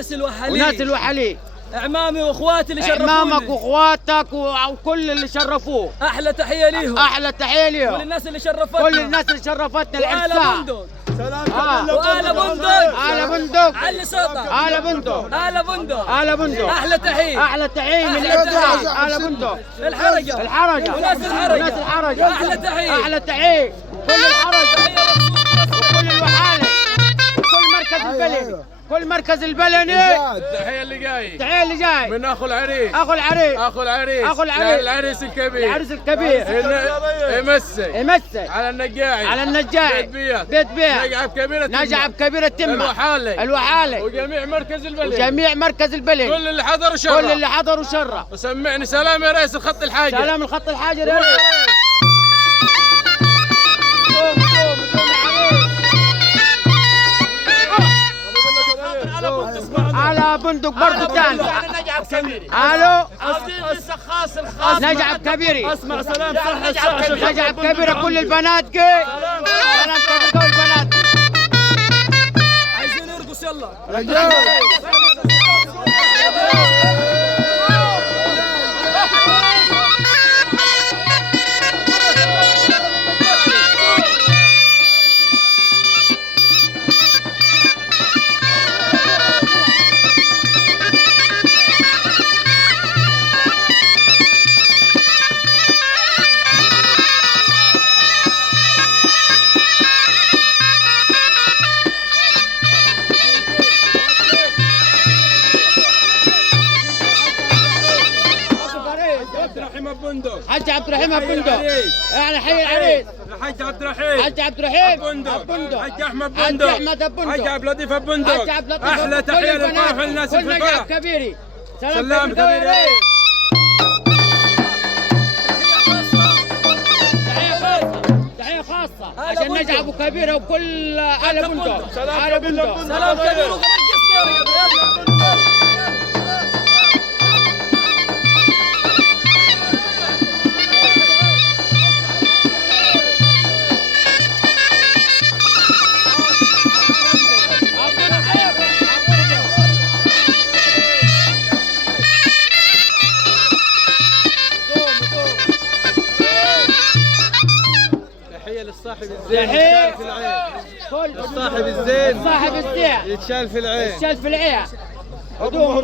وناس الوحالين وناس الوحالين، اعمامي واخواتي اللي شرفوني، اعمامك واخواتك وكل اللي شرفوه. احلى تحيه ليهم، احلى تحيه ليهم، كل الناس اللي شرفتنا، كل الناس اللي شرفتنا وآل العرسان. بندق. وآل بندق، آل بندق، علي صوتك، آل بندق، آل بندق، آل بندق، احلى تحيه، احلى تحيه من العرسان. آل بندق، الحرجه، الحرجه، وناس الحرجه، وناس الحرجه، احلى تحيه، احلى تحيه، كل الحرجه وكل الوحاله وكل مركز البلد، كل مركز البلد. التحية اللي جاي، التحية اللي جاي من اخو العريس، اخو العريس، اخو العريس، اخو العريس، العريس الكبير، العريس الكبير. يمسي يمسي على النجاعي، على النجاعي، بيت بيت نجعة بكبيرة، نجعة بكبيرة تمة، الوحالة، الوحالة، وجميع مركز البلد، وجميع مركز البلد، كل اللي حضروا شرف، كل اللي حضروا شرف. وسمعني سلام يا رئيس الخط الحاجر. سلام الخط الحاجر يا ريس. على بندق برضه ثاني. الو نجعة بكبيري، اسمع سلام صح نجعة بكبيرة كل البنات جي. سلام كبير كل البنات عايزين نرقص يلا. حاج عبد الرحيم بندق، يعني حي العريس، الحاج عبد الرحيم، حاج عبد الرحيم بندق، حاج احمد حاج بندق، احمد بندق، حاج عبد اللطيف بندق، حاج عبد اللطيف. احلى تحيه للفرح والناس كل نجعة الفرح. بكبيري. سلام كبير. تحية خاصة عشان نجعة ابو كبيرة وكل آل بندق. سلام كبير. سلام كبير ورقصنا يلا. الصاحب الزين يتشال في العين، الصاحب الزين صاحب الزين يتشال في العين، يتشال في العين. هدوم